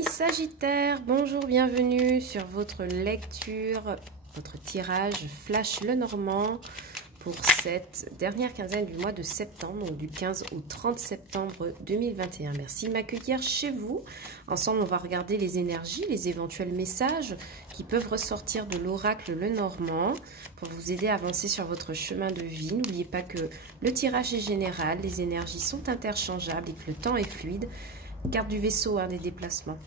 Sagittaire, bonjour, bienvenue sur votre lecture, votre tirage Flash Lenormand pour cette dernière quinzaine du mois de septembre, donc du 15 au 30 septembre 2021. Merci de m'accueillir chez vous. Ensemble, on va regarder les énergies, les éventuels messages qui peuvent ressortir de l'oracle Lenormand pour vous aider à avancer sur votre chemin de vie. N'oubliez pas que le tirage est général, les énergies sont interchangeables et que le temps est fluide. Carte du vaisseau, des déplacements.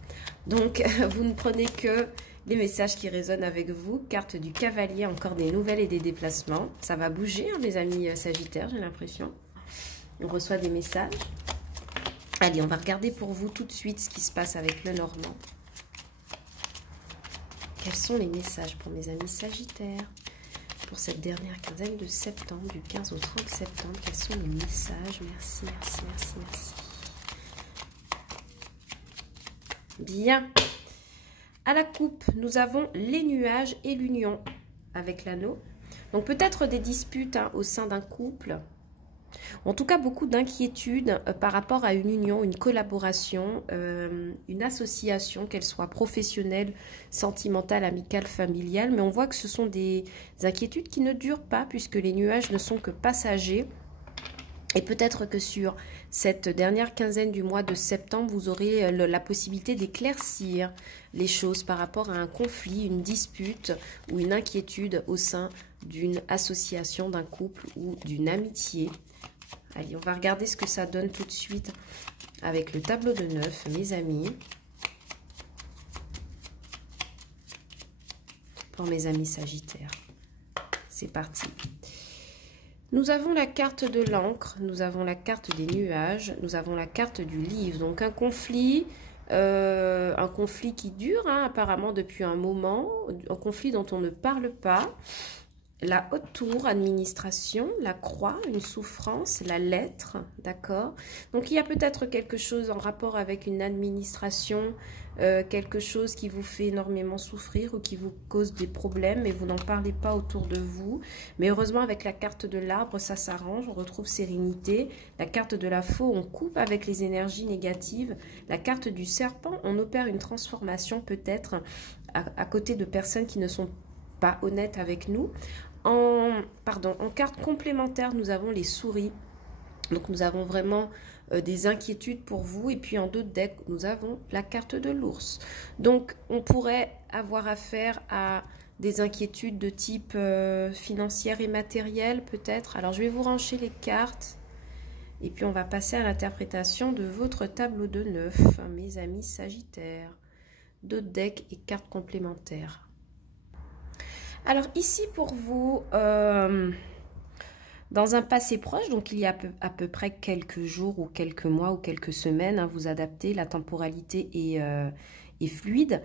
Donc, vous ne prenez que les messages qui résonnent avec vous. Carte du cavalier, encore des nouvelles et des déplacements. Ça va bouger, mes amis sagittaires, j'ai l'impression. On reçoit des messages. Allez, on va regarder pour vous tout de suite ce qui se passe avec Lenormand. Quels sont les messages pour mes amis sagittaires pour cette dernière quinzaine de septembre, du 15 au 30 septembre? Quels sont les messages? Merci, merci, merci, merci. Bien. À la coupe, nous avons les nuages et l'union avec l'anneau. Donc peut-être des disputes au sein d'un couple. En tout cas, beaucoup d'inquiétudes par rapport à une union, une collaboration, une association, qu'elle soit professionnelle, sentimentale, amicale, familiale. Mais on voit que ce sont des inquiétudes qui ne durent pas puisque les nuages ne sont que passagers. Et peut-être que sur cette dernière quinzaine du mois de septembre, vous aurez la possibilité d'éclaircir les choses par rapport à un conflit, une dispute ou une inquiétude au sein d'une association, d'un couple ou d'une amitié. Allez, on va regarder ce que ça donne tout de suite avec le tableau de 9, mes amis. Pour mes amis sagittaires. C'est parti. Nous avons la carte de l'encre, nous avons la carte des nuages, nous avons la carte du livre. Donc un conflit qui dure apparemment depuis un moment, un conflit dont on ne parle pas. La haute tour, administration, la croix, une souffrance, la lettre, d'accord? Donc il y a peut-être quelque chose en rapport avec une administration, quelque chose qui vous fait énormément souffrir ou qui vous cause des problèmes et vous n'en parlez pas autour de vous. Mais heureusement avec la carte de l'arbre, ça s'arrange, on retrouve sérénité. La carte de la faux, on coupe avec les énergies négatives. La carte du serpent, on opère une transformation peut-être à côté de personnes qui ne sont pas honnêtes avec nous. En carte complémentaire, nous avons les souris. Donc, nous avons vraiment des inquiétudes pour vous. Et puis, en d'autres decks, nous avons la carte de l'ours. Donc, on pourrait avoir affaire à des inquiétudes de type financière et matériel, peut-être. Alors, je vais vous rancher les cartes. Et puis, on va passer à l'interprétation de votre tableau de 9, mes amis sagittaires. D'autres decks et cartes complémentaires. Alors ici pour vous, dans un passé proche, donc il y a à peu près quelques jours ou quelques mois ou quelques semaines, vous adaptez, la temporalité est fluide.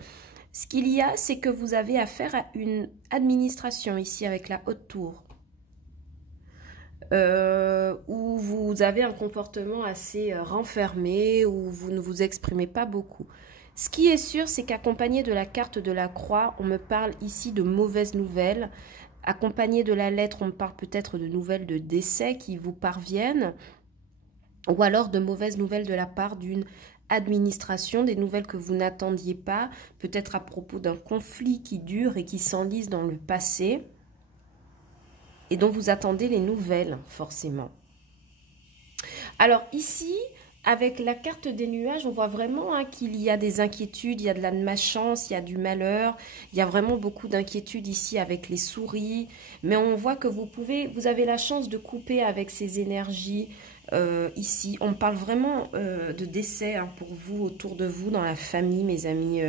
Ce qu'il y a, c'est que vous avez affaire à une administration ici avec la haute tour. Où vous avez un comportement assez renfermé, où vous ne vous exprimez pas beaucoup. Ce qui est sûr, c'est qu'accompagné de la carte de la croix, on me parle ici de mauvaises nouvelles. Accompagné de la lettre, on me parle peut-être de nouvelles de décès qui vous parviennent. Ou alors de mauvaises nouvelles de la part d'une administration, des nouvelles que vous n'attendiez pas. Peut-être à propos d'un conflit qui dure et qui s'enlise dans le passé. Et dont vous attendez les nouvelles, forcément. Alors ici, avec la carte des nuages, on voit vraiment qu'il y a des inquiétudes, il y a de la malchance, il y a du malheur. Il y a vraiment beaucoup d'inquiétudes ici avec les souris. Mais on voit que vous avez la chance de couper avec ces énergies ici. On parle vraiment de décès pour vous, autour de vous, dans la famille, mes amis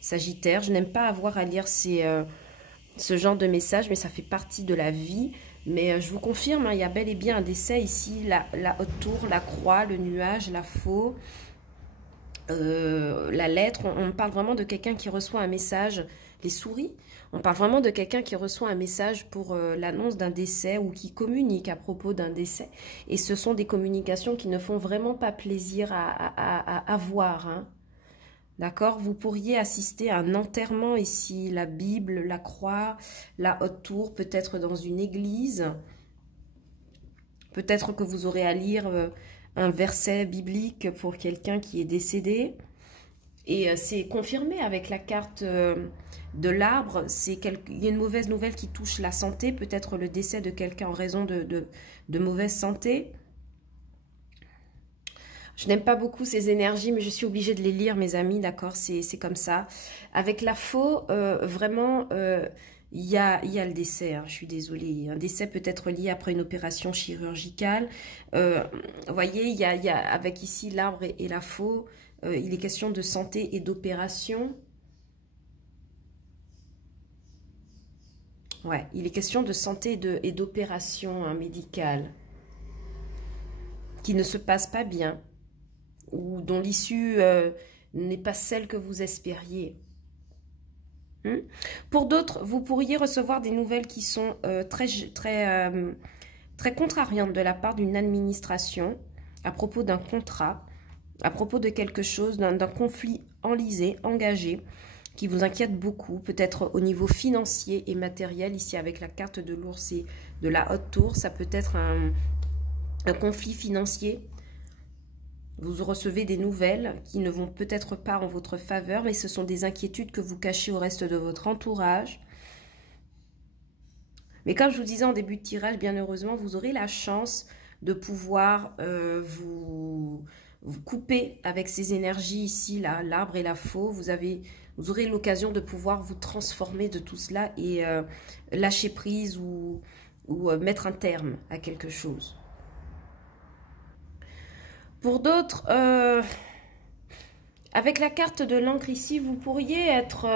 sagittaires. Je n'aime pas avoir à lire ce genre de messages, mais ça fait partie de la vie. Mais je vous confirme, il y a bel et bien un décès ici, la haute tour, la croix, le nuage, la faux, la lettre. On parle vraiment de quelqu'un qui reçoit un message, les souris. On parle vraiment de quelqu'un qui reçoit un message pour l'annonce d'un décès ou qui communique à propos d'un décès. Et ce sont des communications qui ne font vraiment pas plaisir à voir, D'accord, vous pourriez assister à un enterrement ici, la Bible, la croix, la haute tour, peut-être dans une église. Peut-être que vous aurez à lire un verset biblique pour quelqu'un qui est décédé. Et c'est confirmé avec la carte de l'arbre. Il y a une mauvaise nouvelle qui touche la santé, peut-être le décès de quelqu'un en raison de mauvaise santé. Je n'aime pas beaucoup ces énergies, mais je suis obligée de les lire, mes amis, d'accord? C'est comme ça. Avec la faux, vraiment, il y a le décès, hein, je suis désolée. Un décès peut être lié après une opération chirurgicale. Vous voyez, il y a avec ici l'arbre et la faux, il est question de santé et d'opération. Ouais, il est question de santé et d'opération médicale qui ne se passe pas bien ou dont l'issue n'est pas celle que vous espériez. Pour d'autres, vous pourriez recevoir des nouvelles qui sont très contrariantes de la part d'une administration à propos d'un contrat, à propos de quelque chose, d'un conflit enlisé, engagé, qui vous inquiète beaucoup, peut-être au niveau financier et matériel. Ici, avec la carte de l'ours et de la haute tour, ça peut être un conflit financier. Vous recevez des nouvelles qui ne vont peut-être pas en votre faveur, mais ce sont des inquiétudes que vous cachez au reste de votre entourage. Mais comme je vous disais en début de tirage, bien heureusement, vous aurez la chance de pouvoir vous couper avec ces énergies ici, là, l'arbre et la faux. Vous aurez l'occasion de pouvoir vous transformer de tout cela et lâcher prise ou mettre un terme à quelque chose. Pour d'autres, avec la carte de l'encre ici, vous pourriez être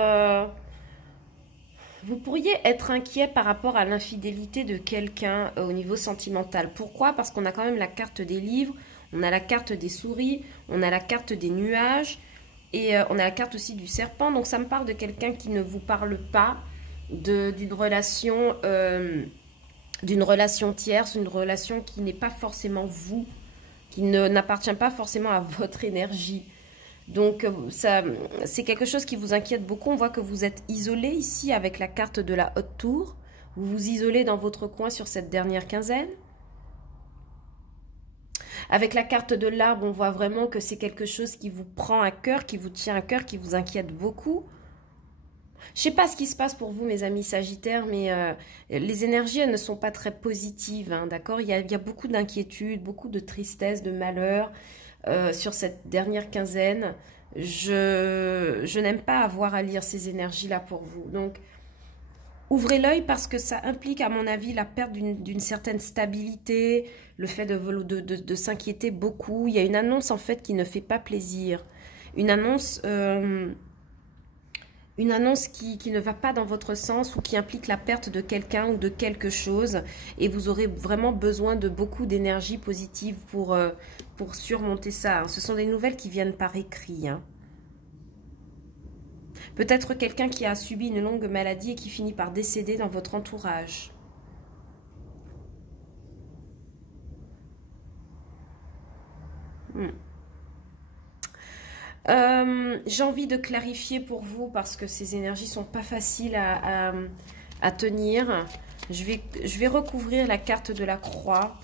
inquiet par rapport à l'infidélité de quelqu'un au niveau sentimental. Pourquoi? Parce qu'on a quand même la carte des livres, on a la carte des souris, on a la carte des nuages et on a la carte aussi du serpent. Donc ça me parle de quelqu'un qui ne vous parle pas, d'une relation tierce, une relation qui n'est pas forcément vous, qui n'appartient pas forcément à votre énergie. Donc, c'est quelque chose qui vous inquiète beaucoup. On voit que vous êtes isolé ici avec la carte de la haute tour. Vous vous isolez dans votre coin sur cette dernière quinzaine. Avec la carte de l'arbre, on voit vraiment que c'est quelque chose qui vous prend à cœur, qui vous tient à cœur, qui vous inquiète beaucoup. Je ne sais pas ce qui se passe pour vous, mes amis Sagittaires, mais les énergies, elles ne sont pas très positives, hein, d'accord? Il y a beaucoup d'inquiétude, beaucoup de tristesse, de malheur sur cette dernière quinzaine. Je n'aime pas avoir à lire ces énergies-là pour vous. Donc, ouvrez l'œil parce que ça implique, à mon avis, la perte d'une certaine stabilité, le fait de s'inquiéter beaucoup. Il y a une annonce, en fait, qui ne fait pas plaisir. Une annonce qui ne va pas dans votre sens ou qui implique la perte de quelqu'un ou de quelque chose. Et vous aurez vraiment besoin de beaucoup d'énergie positive pour surmonter ça. Ce sont des nouvelles qui viennent par écrit. Hein. Peut-être quelqu'un qui a subi une longue maladie et qui finit par décéder dans votre entourage. J'ai envie de clarifier pour vous parce que ces énergies sont pas faciles à tenir. Je vais recouvrir la carte de la croix.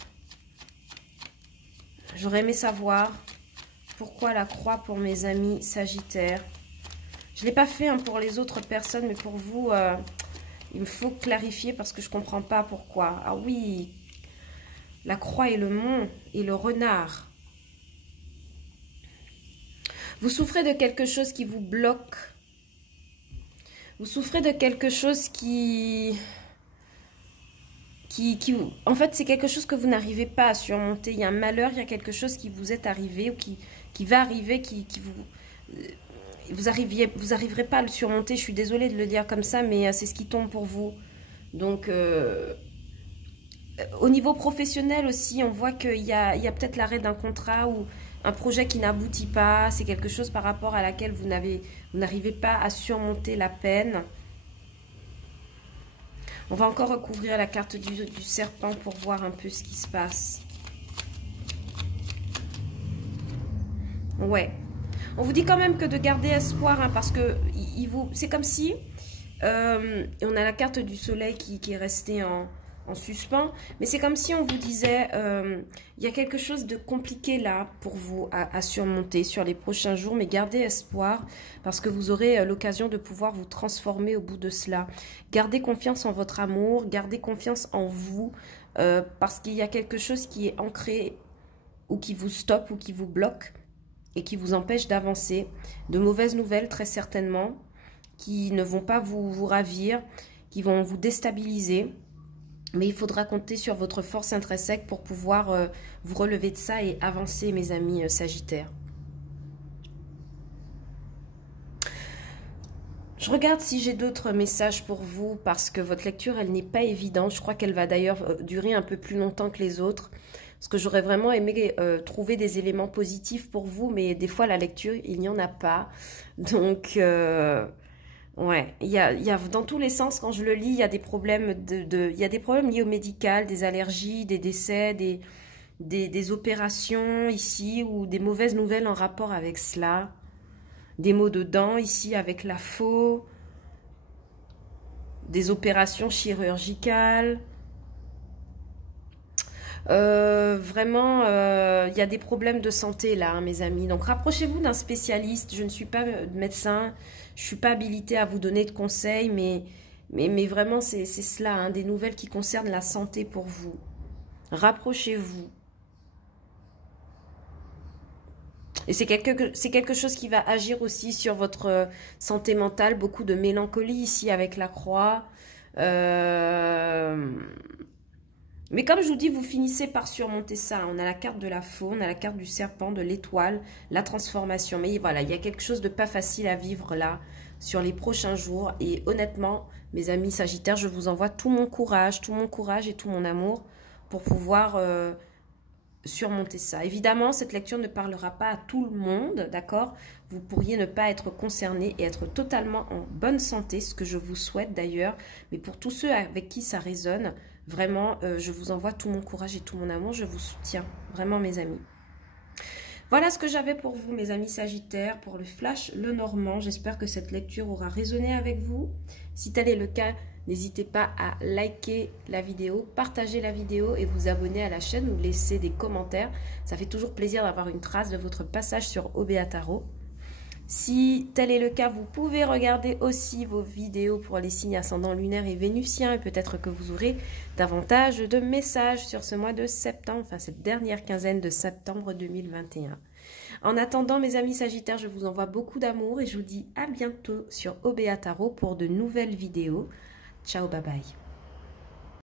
J'aurais aimé savoir pourquoi la croix pour mes amis Sagittaires. Je ne l'ai pas fait hein, pour les autres personnes, mais pour vous, il me faut clarifier parce que je ne comprends pas pourquoi. Ah oui, la croix et le mont et le renard. Vous souffrez de quelque chose qui vous bloque. Vous souffrez de quelque chose en fait, c'est quelque chose que vous n'arrivez pas à surmonter. Il y a un malheur, il y a quelque chose qui vous est arrivé ou qui va arriver, vous arriverez pas à le surmonter. Je suis désolée de le dire comme ça, mais c'est ce qui tombe pour vous. Donc, au niveau professionnel aussi, on voit qu'il y a peut-être l'arrêt d'un contrat ou un projet qui n'aboutit pas. C'est quelque chose par rapport à laquelle vous n'arrivez pas à surmonter la peine. On va encore recouvrir la carte du serpent pour voir un peu ce qui se passe. Ouais. On vous dit quand même que de garder espoir, hein, parce que c'est comme si on a la carte du soleil qui est restée en suspens. Mais c'est comme si on vous disait, il y a quelque chose de compliqué là pour vous à surmonter sur les prochains jours. Mais gardez espoir parce que vous aurez l'occasion de pouvoir vous transformer au bout de cela. Gardez confiance en votre amour, gardez confiance en vous parce qu'il y a quelque chose qui est ancré ou qui vous stoppe ou qui vous bloque et qui vous empêche d'avancer. De mauvaises nouvelles très certainement qui ne vont pas vous ravir, qui vont vous déstabiliser. Mais il faudra compter sur votre force intrinsèque pour pouvoir vous relever de ça et avancer, mes amis Sagittaires. Je regarde si j'ai d'autres messages pour vous parce que votre lecture, elle n'est pas évidente. Je crois qu'elle va d'ailleurs durer un peu plus longtemps que les autres. Parce que j'aurais vraiment aimé trouver des éléments positifs pour vous, mais des fois, la lecture, il n'y en a pas. Donc, ouais, il y a dans tous les sens, quand je le lis, il y a des problèmes il y a des problèmes liés au médical, des allergies, des décès, des opérations ici, ou des mauvaises nouvelles en rapport avec cela. Des maux de dents ici avec la faux, des opérations chirurgicales. Vraiment, il y a des problèmes de santé là, hein, mes amis. Donc, rapprochez-vous d'un spécialiste. Je ne suis pas médecin, je ne suis pas habilitée à vous donner de conseils, mais vraiment, c'est cela, hein, des nouvelles qui concernent la santé pour vous. Rapprochez-vous. Et c'est quelque chose qui va agir aussi sur votre santé mentale. Beaucoup de mélancolie ici avec la croix. Mais comme je vous dis, vous finissez par surmonter ça. On a la carte de la faux, on a la carte du serpent, de l'étoile, la transformation. Mais voilà, il y a quelque chose de pas facile à vivre là, sur les prochains jours. Et honnêtement, mes amis Sagittaires, je vous envoie tout mon courage et tout mon amour pour pouvoir surmonter ça. Évidemment, cette lecture ne parlera pas à tout le monde, d'accord? Vous pourriez ne pas être concerné et être totalement en bonne santé, ce que je vous souhaite d'ailleurs. Mais pour tous ceux avec qui ça résonne, vraiment, je vous envoie tout mon courage et tout mon amour. Je vous soutiens, vraiment mes amis. Voilà ce que j'avais pour vous, mes amis Sagittaires, pour le Flash Lenormand. J'espère que cette lecture aura résonné avec vous. Si tel est le cas, n'hésitez pas à liker la vidéo, partager la vidéo et vous abonner à la chaîne ou laisser des commentaires. Ça fait toujours plaisir d'avoir une trace de votre passage sur OBA Tarot. Si tel est le cas, vous pouvez regarder aussi vos vidéos pour les signes ascendants lunaires et vénusiens et peut-être que vous aurez davantage de messages sur ce mois de septembre, enfin cette dernière quinzaine de septembre 2021. En attendant, mes amis Sagittaires, je vous envoie beaucoup d'amour et je vous dis à bientôt sur OBA Tarot pour de nouvelles vidéos. Ciao, bye bye.